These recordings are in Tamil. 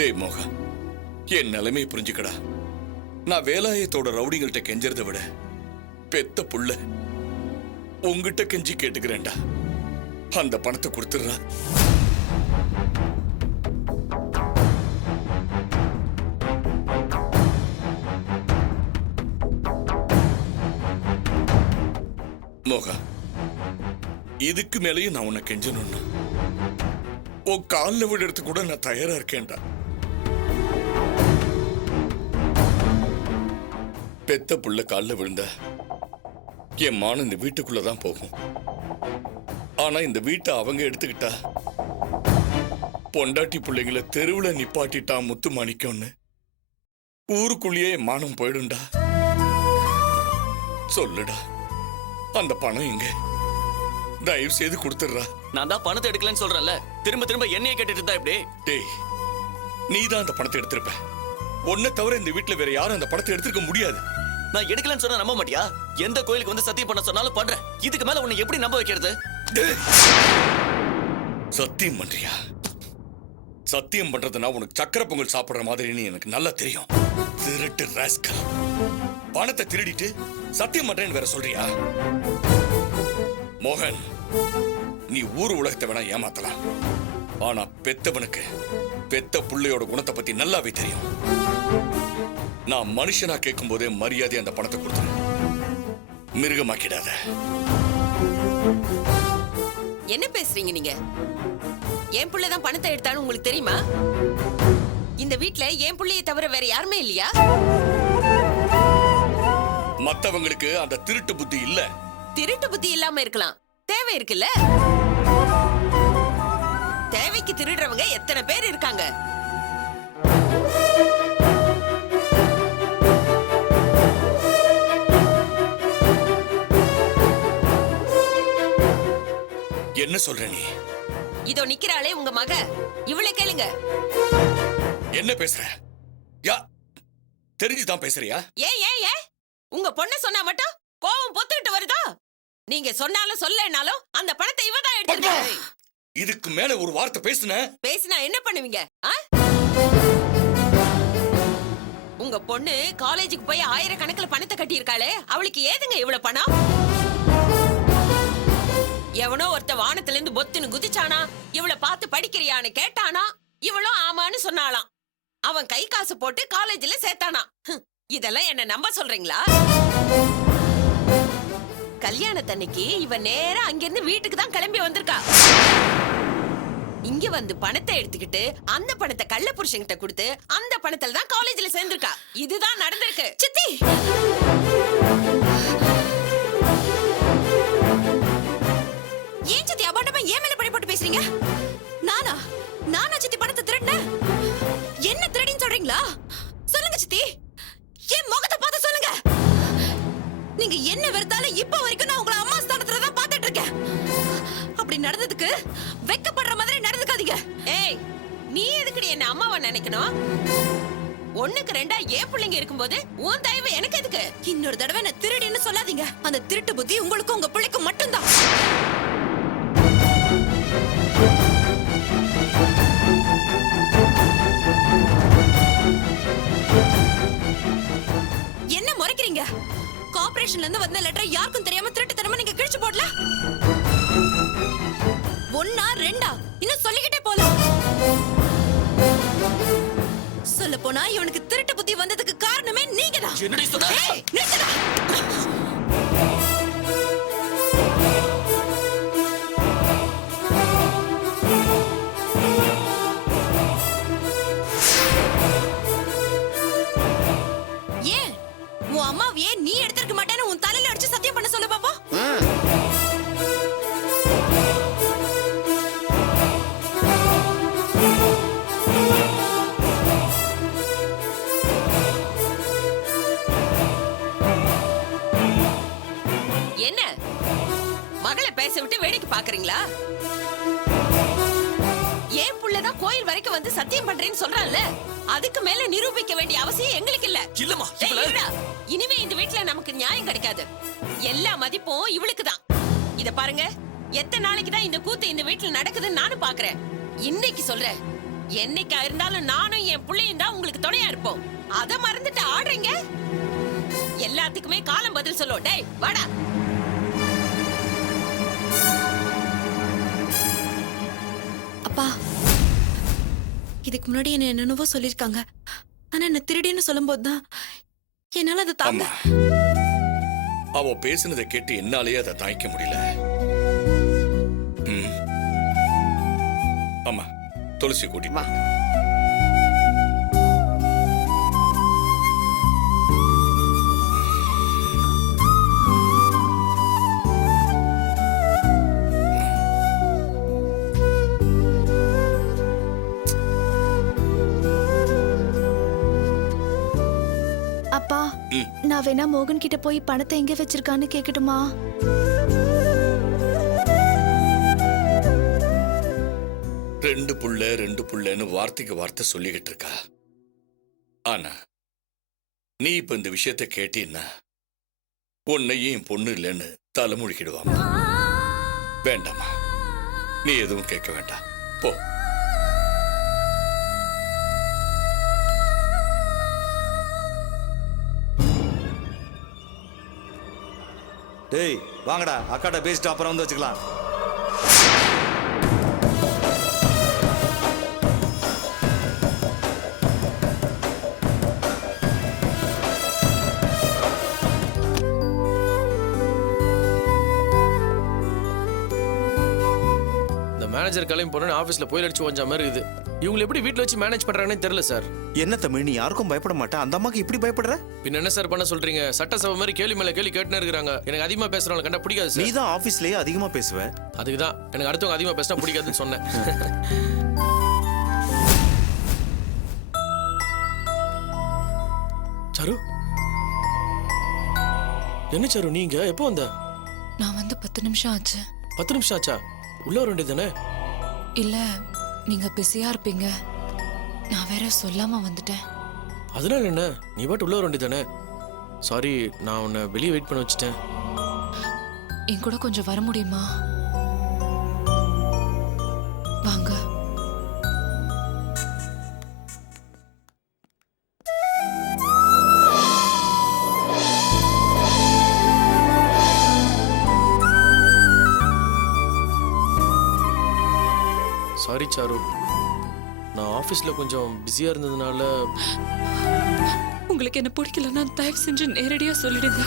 டேய் மோகா, என் நிலைமையை புரிஞ்சுக்கடா. நான் வேலாயத்தோட ரவுடிங்கள்ட்ட கெஞ்சறதை விட பெத்த புள்ள உங்ககிட்ட கெஞ்சி கேட்டுக்கிறேன்டா. அந்த பணத்தை கொடுத்துடுறா. மோகா, இதுக்கு மேலேயும் நான் உன்னை கெஞ்சணும்னா உன் காலில் விடுறது கூட நான் தயாரா இருக்கேன்டா. பெத்த புள்ள காலில் விழுந்த என் மானம் இந்த வீட்டுக்குள்ளதான் போகும். ஆனா இந்த வீட்டை அவங்க எடுத்துக்கிட்டா பொண்டாட்டி பிள்ளைங்களை தெருவுல நிப்பாட்டிட்டா முத்து மாணிக்கம்னு ஊருக்குள்ளேயே என் மானம் போயிடும்டா. சொல்லுடா, அந்த பணம் எங்க? தயவு செய்து கொடுத்துடுறா. நான் தான் பணத்தை எடுக்கலன்னு சொல்றேன்ல, திரும்ப திரும்ப என்னையே கேட்டுட்டு இருந்தா இப்படி. டேய், நீ தான் அந்த பணத்தை எடுத்திருப்ப. உன்னை தவிர இந்த வீட்டுல வேற யாரும் அந்த பணத்தை எடுத்திருக்க முடியாது. நான் எடுக்கலன்னு சொன்னா நம்ப மாட்டியா? எந்த கோயிலுக்கு வந்து சத்தியம் பண்ண சொன்னாலும் பண்றேன். இதுக்கு மேல உன்னை எப்படி நம்ப வைக்கிறது? சத்தியம் பண்றியா? சத்தியம் பண்றதுனா உனக்கு சக்கரை பொங்கல் சாப்பிடுற மாதிரின்னு எனக்கு நல்லா தெரியும். திருட்டு ராஸ்கல், பணத்தை திருடிட்டு சத்தியம் பண்றேன்னு வேற சொல்றியா? மோகன், நீ ஊர் உலகத்தை வேணா ஏமாத்தலாம், ஆனா பெத்தவனுக்கு பெத்த புள்ளையோட குணத்தை பத்தி நல்லாவே தெரியும். நான் மனுஷனா கேட்கும் போதே மரியாதை அந்த பணத்தை கொடுத்துரு. மிருகமாக்கிடாத. என்ன பேசுறீங்க நீங்க? என் புள்ளதான் பணத்தை எடுத்தாலும் உங்களுக்கு தெரியுமா? இந்த வீட்ல என் புள்ளையை தவிர வேற யாருமே இல்லையா? மத்தவங்களுக்கு அந்த திருட்டு புத்தி இல்ல. திருட்டு புத்தி இல்லாம இருக்கலாம், தேவை இருக்குல்ல. தேவைக்கு திருடுறவங்க எத்தனை பேர் இருக்காங்க? என்ன சொல்ற நீ? இதோ நிக்கிறாளே உங்க மக, இவளை கேளுங்க. என்ன பேசுற? யா, தெரிஞ்சுதான் பேசுறியா? ஏன் உங்க பொண்ண சொன்னா மட்டும் கோவம் பொத்துக்கிட்டு வருதா? நீங்க சொன்னாலும் சொல்லனாலும் அந்த பணத்தை இவதான் எடுத்துருக்க. இதுக்கு மேல ஒரு வார்த்தை பேசினா என்ன பண்ணுவீங்க? உங்க பொண்ணு காலேஜுக்கு போய் 1000 கணக்குல பணத்தை கட்டி இருக்காளே, அவளுக்கு ஏதுங்க இவ்வளவு பணம்? எவனோ ஒருத்த வானத்துல இருந்து பொத்துன்னு குதிச்சானா, இவளை பார்த்து படிக்கிறியான்னு கேட்டானா, இவளும் ஆமான்னு சொன்னாலாம். அவன் கை காசு போட்டு காலேஜ்ல சேர்த்தானா. இதெல்லாம் என்ன நம்ப சொல்றீங்களா? கல்யாணத்தன்னைக்கு இவன் நேரா அங்கிருந்து வீட்டுக்கு தான் கிளம்பி வந்திருக்கா. இங்க வந்து பணத்தை எடுத்துக்கிட்டு அந்த பணத்தை கள்ள புருஷன்கிட்ட கொடுத்து அந்த பணத்துல தான் காலேஜ்ல சேர்ந்திருக்கா. இதுதான் நடந்திருக்கு. சித்தி, ஏன் சித்தி அபாண்டமா ஏன் மேல பழி போட்டு பேசுறீங்க? நானா சித்தி பணத்தை திருடினேன்? என்ன திருடின்னு சொல்றீங்களா? சொல்லுங்க சித்தி, என் முகத்தை பார்த்து சொல்லுங்க. நீங்க என்ன வெறுத்தாலும் இப்ப வரைக்கும் நான் உங்களை அம்மா ஸ்தானத்துல தான் பார்த்துட்டு இருக்கேன். அப்படி நடந்ததுக்கு வெக்கப்படுற மாதிரி நடந்துக்காதீங்க. ஏய், நீ எதுக்குடி என்ன அம்மாவை நினைக்கணும்? ஒண்ணுக்கு ரெண்டா ஏன் பிள்ளைங்க இருக்கும்போது உன் தயவு எனக்கு எதுக்கு? இன்னொரு தடவை என்ன திருடின்னு சொல்லாதீங்க. அந்த திருட்டு புத்தி உங்களுக்கும் உங்க பிள்ளைக்கும் மட்டும்தான். என்ன முறைக்கிறீங்க? கார்ப்பரேஷன்ல இருந்து வந்த லெட்டர் யாருக்கும் தெரியாம திருட்டுத்தனமா நீங்க கிழிச்சு போடல? ஒன்னா ரெண்டா இன்னும் சொல்லிக்கிட்டே போலாம். சொல்ல போனா இவனுக்கு திருட்டு புத்தி வந்ததுக்கு காரணமே நீங்கதான். என்னடி சொன்ன? நிறுத்துடா. ஏன் உன் அம்மாவையே நீ எடுத்திருக்க மாட்டேன்னு உன் தலையில அடிச்சு சத்தியம் பண்ண சொல்ல பாப்போம். என்ன மகளை பேச விட்டு வேடிக்கை பாக்குறீங்களா? ஏன் புள்ளதான் கோயில் வரைக்கும் வந்து சத்தியம் பண்றேன்னு சொல்றான்ல, அதுக்கு மேல நிரூபிக்க வேண்டிய அவசியம் எங்களுக்கு இல்ல. இல்லம்மா, இனிமே இந்த வீட்டுல நமக்கு நியாயம் கிடைக்காது. எல்லா மதிப்பும் இவளுக்கு தான். இத பாருங்க, எத்தனை நாளைக்கு தான் இந்த கூத்து இந்த வீட்டுல நடக்குதுன்னு நானும் பாக்குறேன். இன்னைக்கு சொல்றேன், என்னைக்கா இருந்தாலும் நானும் என் புள்ளையும் தான் உங்களுக்கு துணையா இருப்போம். அத மறந்துட்டு ஆடுறீங்க. எல்லாத்துக்குமே காலம் பதில் சொல்லும். டேய் வாடா. அப்பா, இதுக்கு முன்னாடி என்ன என்னென்னவோ சொல்லிருக்காங்க. ஆனா என்ன திருடின்னு சொல்லும்போது தான் என்னால அதை தாங்க. அம்மா, அவ பேசுனதை கேட்டு என்னாலேயே அதை தாங்கிக்க முடியல. ம். அம்மா, துளசி கூட்டிட்டு வா. அப்பா, நான் வேணா மோகன் கிட்ட போய் பணத்தை எங்க வச்சிருக்கான்னு கேக்கட்டுமா? ரெண்டு புள்ளன்னு வார்த்தைக்கு வார்த்தை சொல்லிக்கிட்டு இருக்கா. ஆனா நீ இப்ப இந்த விஷயத்தை கேட்டீன்னா உன்னையும் என் பொண்ணு இல்லைன்னு தலைமுழிக்கிடுவாமா. வேண்டாமா, நீ எதுவும் கேட்க வேண்டாம், போ. டேய் வாங்கடா, அக்காட்ட பேசிட்டு அப்புறம் வந்து வச்சுக்கலாம். மேனேஜர் கிளம்பி போனோன்னு ஆஃபீஸில் போய் அடிச்சு வந்த மாதிரி இருக்குது. இவங்களை எப்படி வீட்டில் வச்சு மேனேஜ் பண்ணுறாங்கன்னு தெரியல சார். என்ன தமிழ், நீ யாருக்கும் பயப்பட மாட்டேன், அந்த அம்மாக்கு இப்படி பயப்படுற? பின்ன என்ன சார் பண்ண சொல்றீங்க? சட்டசபை மாதிரி கேள்வி மேலே கேள்வி கேட்டுனே இருக்கிறாங்க. எனக்கு அதிகமாக பேசுறவங்க கண்டா பிடிக்காது நீ சார். தான் ஆஃபீஸ்லேயே அதிகமாக பேசுவ. அதுக்கு தான் எனக்கு அடுத்தவங்க அதிகமாக பேசினா பிடிக்காதுன்னு சொன்னேன். சாரு, என்ன சாரு நீங்க எப்போ வந்த? நான் வந்து 10 நிமிஷம் ஆச்சு. 10 நிமிஷம் ஆச்சா? உள்ள வர வேண்டியது தானே? இல்ல, நீங்க பிஸியா இருப்பீங்க, நான் வேற சொல்லாம வந்துட்டேன். அதனால என்ன, நீ பாட்டு உள்ள வர வேண்டியது தானே? சாரி, நான் உன்னை வெளியே வெயிட் பண்ண வச்சுட்டேன். என் கூட கொஞ்சம் வர முடியுமா? வாங்க. சாரி சாரு, நான் ஆஃபீஸில் கொஞ்சம் பிஸியாக இருந்ததுனால. உங்களுக்கு என்ன பிடிக்கலன்னா தயவு செஞ்சு நேரடியா சொல்லிடுங்க.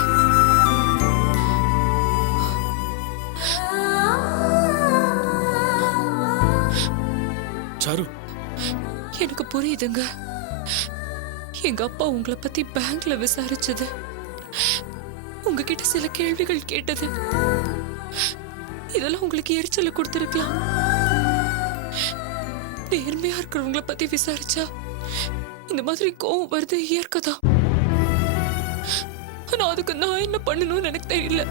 சாரு, எனக்கு புரியுதுங்க. எங்க அப்பா உங்களை பத்தி பேங்க்ல விசாரிச்சது, உங்ககிட்ட சில கேள்விகள் கேட்டது, இதெல்லாம் உங்களுக்கு எரிச்சலை கொடுத்திருக்கலாம். நேர்மையா இருக்கிறவங்களை பத்தி விசாரிச்சா இந்த மாதிரி கோவம் வருது, இயற்கைதான். ஆனா அதுக்கு நான் என்ன பண்ணணும்னு எனக்கு தெரியல.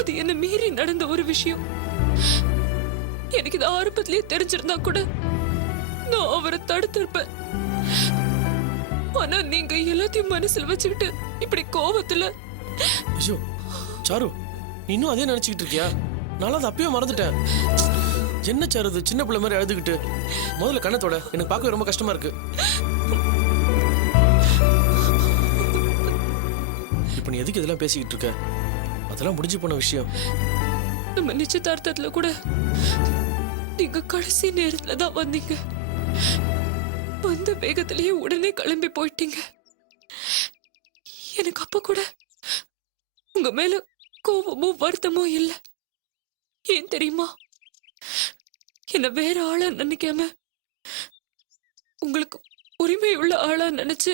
அது என்ன மீறி நடந்த ஒரு விஷயம். எனக்கு இது ஆரம்பத்திலேயே தெரிஞ்சிருந்தா கூட நான் அவரை தடுத்திருப்பேன். ஆனா நீங்க எல்லாத்தையும் மனசுல வச்சுக்கிட்டு இப்படி கோவத்துல. ஐயோ சாரு, நீ இன்னும் அதே நினைச்சுக்கிட்டு இருக்கியா? நான் அதை அப்பயே மறந்துட்டேன். என்ன சாரு இது சின்ன பிள்ளை மாதிரி அழுதுகிட்டு? முதல்ல கண்ணத்தோட, எனக்கு பார்க்கவே ரொம்ப கஷ்டமா இருக்கு. இப்ப நீ எதுக்கு இதெல்லாம் பேசிக்கிட்டு இருக்க? அதெல்லாம் முடிஞ்சு போன விஷயம். நம்ம நிச்சயதார்த்தத்துல கூட நீங்க கடைசி நேரத்துல தான் வந்தீங்க. வந்த வேகத்திலேயே உடனே கிளம்பி போயிட்டீங்க. எனக்கு அப்ப கூட உங்க மேல கோபமோ வருத்தமோ இல்ல. ஏன் தெரியுமா? என்ன வேற ஆளா நினைக்காம உங்களுக்கு உரிமை உள்ள ஆளா நினைச்சு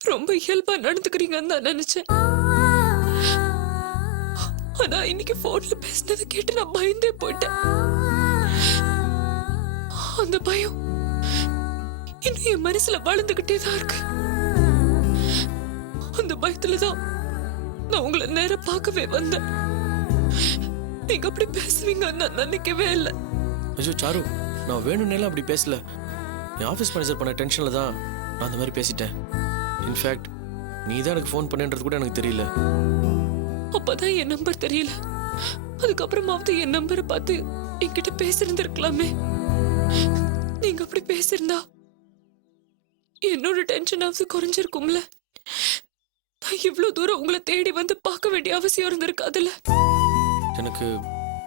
ரொம்ப இயல்பா நடந்துக்கிறீங்கன்னு தான் நினைச்சேன். ஆனா இன்னைக்கு போன்ல பேசினதை கேட்டு நான் பயந்தே போயிட்டேன். அந்த பயம் இன்னும் என் மனசுல வளர்ந்துகிட்டே தான் இருக்கு. அந்த பயத்துலதான் நான் உங்களை நேரம் பார்க்கவே வந்தேன். நீங்க அப்படி பேசுவீங்கன்னு நான் நினைக்கவே இல்லை. ஐயோ சாரு, நான் வேணும்னேலாம் அப்படி பேசல. என் ஆஃபீஸ் மேனேஜர் பண்ண டென்ஷன்ல தான் நான் அந்த மாதிரி பேசிட்டேன். இன்ஃபேக்ட் நீ தான் எனக்கு ஃபோன் பண்ணுன்றது கூட எனக்கு தெரியல. அப்பதான் என் நம்பர் தெரியல. அதுக்கப்புறமாவது என் நம்பரை பார்த்து என்கிட்ட பேசிருந்திருக்கலாமே. நீங்க அப்படி பேசியிருந்தா என்னோட டென்ஷனாவது குறைஞ்சிருக்கும்ல. நான் இவ்வளவு தூரம் உங்களை தேடி வந்து பார்க்க வேண்டிய அவசியம் இருந்திருக்காதுல்ல. எனக்கு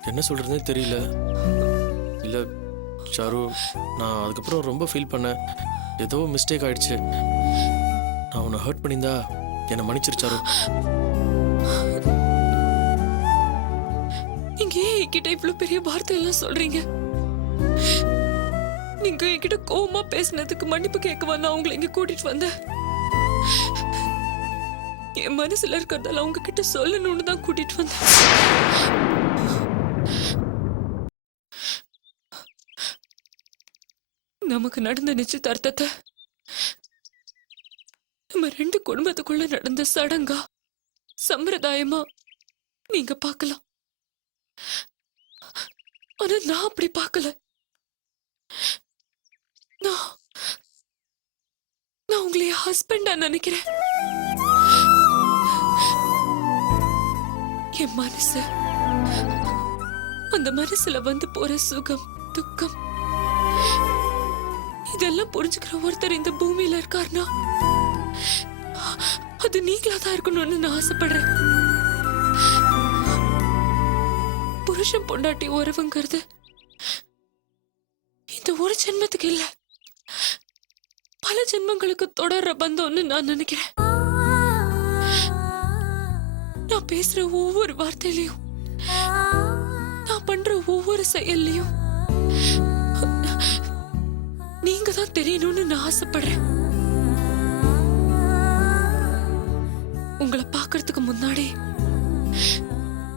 என்ன சொல்றதுனே தெரியல. இல்ல சாரு, நான் அதுக்கப்புறம் ரொம்ப ஃபீல் பண்ணேன். ஏதோ மிஸ்டேக் ஆயிடுச்சு. நான் உன்னை ஹர்ட் பண்ணியிருந்தா என்னை மன்னிச்சிரு சாரு. நீங்க ஏன் என்கிட்ட இவ்வளவு பெரிய வார்த்தை எல்லாம் சொல்றீங்க? நீங்க என்கிட்ட கோவமா பேசினதுக்கு மன்னிப்பு கேட்க நான் உங்களை இங்க கூட்டிட்டு வந்தேன். என் மனசுல இருக்கிறதெல்லாம் உங்ககிட்ட சொல்லணும்னு தான் கூட்டிட்டு வந்தேன். நமக்கு நடந்த நிச்சயதார்த்தத்தை நம்ம 2 குடும்பத்துக்குள்ள நடந்த சடங்கா சம்பிரதாயமா நீங்க பார்க்கலாம். ஆனா நான் அப்படி பார்க்கல. நான் உங்களை ஹஸ்பண்டா நினைக்கிறேன். என் மனசு, அந்த மனசுல வந்து போற சுகம் துக்கம் இதெல்லாம் புரிஞ்சுக்கிற ஒருத்தர் இந்த பூமியில இருக்காருன்னா அது நீங்களா தான் இருக்கணும்னு நான் ஆசைப்படுறேன். புருஷன் பொண்டாட்டி உறவுங்கிறது இந்த ஒரு ஜென்மத்துக்கு இல்ல, பல ஜென்மங்களுக்கு தொடர்ற பந்தம்னு நான் நினைக்கிறேன். நான் பேசுற ஒவ்வொரு வார்த்தையிலையும், நான் பண்ற ஒவ்வொரு செயல்லையும் நீங்க தான் தெரியணும்னு நான் ஆசைப்படுறேன். உங்களை பார்க்கறதுக்கு முன்னாடி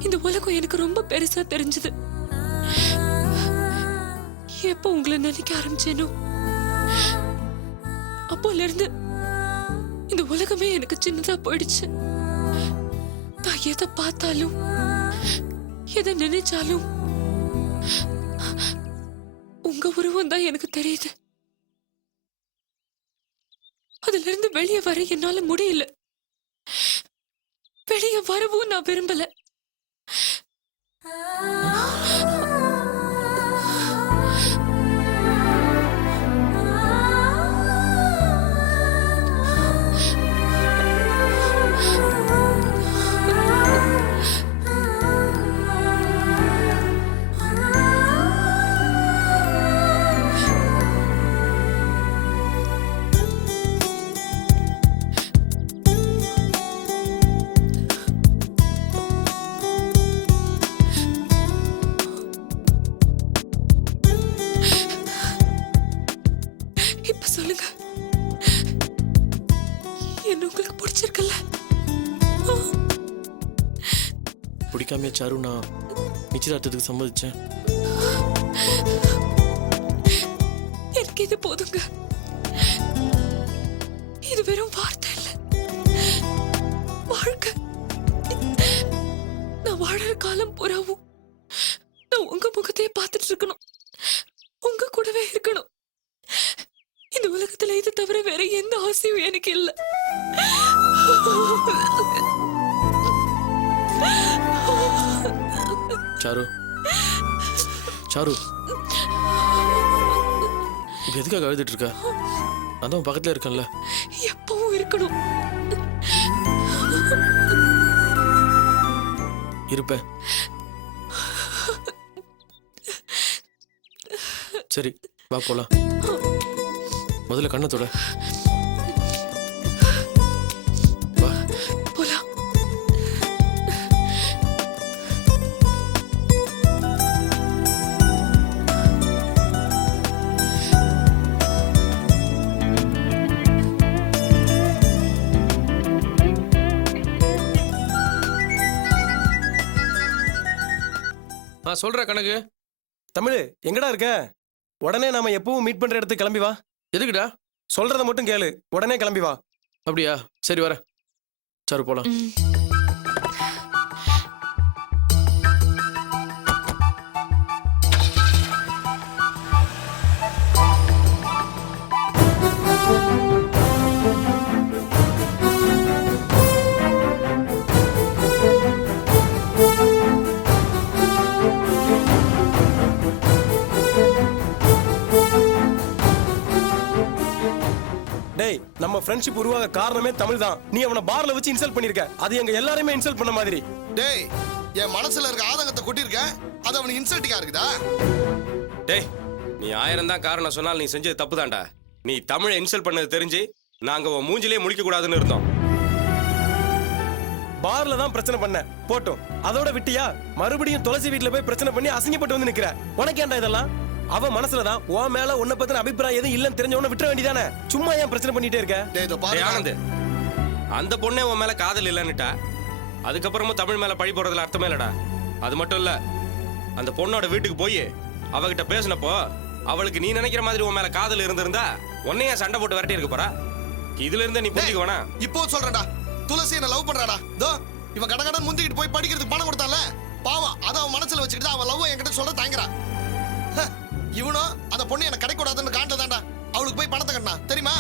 இந்த உலகம் எனக்கு ரொம்ப பெருசா தெரிஞ்சது. எப்போ உங்களை நினைக்க ஆரம்பிச்சேனோ அப்போல இருந்து இந்த உலகமே எனக்கு சின்னதா போயிடுச்சு. நான் எதை பார்த்தாலும் எதை நினைச்சாலும் உங்க உருவம் தான் எனக்கு தெரியுது. அதுல இருந்து வெளியே வர என்னால முடியல. வெளியே வரவும் நான் விரும்பல. இப்ப சொல்லுங்க, என்ன உங்களுக்கு பிடிச்சிருக்கல? பிடிக்காமையா சாரு நான் நிச்சயதார்த்தத்துக்கு சம்மதிச்சேன். எனக்கு இது போதுங்க. இது வெறும் வார்த்தை இல்ல, வாழ்க்கை. நான் வாழற காலம் பூராவும் நான் உங்க முகத்தையே பார்த்துட்டு இருக்கணும், உங்க கூடவே இருக்கணும். இந்த உலகத்துல இது தவிர வேற எந்த ஆசையும் எனக்கு இல்ல. சாரு, சாரு, இப்ப எதுக்காக அழுதுட்டு இருக்க? அதான் பக்கத்துல இருக்கேன்ல. எப்பவும் இருக்கணும். இருப்பேன். சரி, வா போலாம். முதல்ல கண்ணை தொட. வா போலாம். சொல்ற கணக்கு. தமிழ் எங்கடா இருக்க? உடனே நாம எப்பவும் மீட் பண்ற இடத்துக்கு கிளம்பி வா. எதுக்குடா? சொல்றத மட்டும் கேளு, உடனே கிளம்பி வா. அப்படியா? சரி வர. சாரு போலாம். ஃப்ரெண்ட்ஷிப் உருவாக காரணமே தமிழ் தான். நீ அவனை பார்ல வச்சு இன்சல்ட் பண்ணிருக்க. அது எங்க எல்லாரையுமே இன்சல்ட் பண்ண மாதிரி. டேய், என் மனசுல இருக்க ஆதங்கத்தை கொட்டிருக்க. அது அவனுக்கு இன்சல்ட்டிங்கா இருக்குதா? டேய், நீ 1000 தான் காரணம் சொன்னால் நீ செஞ்சது தப்பு தான்டா. நீ தமிழை இன்சல்ட் பண்ணது தெரிஞ்சு நாங்க உன் மூஞ்சிலே முழிக்க கூடாதுன்னு இருந்தோம். பார்ல தான் பிரச்சனை பண்ண போட்டோம். அதோட விட்டியா? மறுபடியும் துளசி வீட்டுல போய் பிரச்சனை பண்ணி அசிங்கப்பட்டு வந்து நிக்கிற. உனக்கு ஏன்டா இதெல்லாம்? அவ மனசுல தான் உன் மேல உன்னை பத்தின அபிப்பிராயம் எதுவும் இல்லன்னு தெரிஞ்சவன விட்டுற வேண்டியதானே. சும்மா ஏன் பிரச்சனை பண்ணிட்டே இருக்க? டேய், இதோ பாரு ஆனந்த், அந்த பொண்ணே உன் மேல காதல் இல்லன்னுட்டா. அதுக்கப்புறமும் தமிழ் மேல பழி போடுறதுல அர்த்தமே இல்லடா. அது மட்டும் இல்ல, அந்த பொண்ணோட வீட்டுக்கு போய் அவகிட்ட பேசினப்போ அவளுக்கு நீ நினைக்கிற மாதிரி உன் மேல காதல் இருந்திருந்தா உன்னையே சண்டை போட்டு விரட்டி இருக்க போறா. இதுல இருந்து நீ புரிஞ்சுக்க வேணா. இப்போ சொல்றேன்டா, துளசி என்ன லவ் பண்றாடா. தோ இவன் கடகடன் முந்திக்கிட்டு போய் படிக்கிறதுக்கு பணம் கொடுத்தால பாவம். அதை அவன் மனசுல வச்சுக்கிட்டு அவன் லவ் என்கிட்ட சொல்ல தாங்கிறான். இவனும் அந்த பொண்ணு என்ன கிடைக்கூடாதுன்னு காண்டதாண்டா அவளுக்கு போய் பணத்தை கட்டினா தெரியுமா?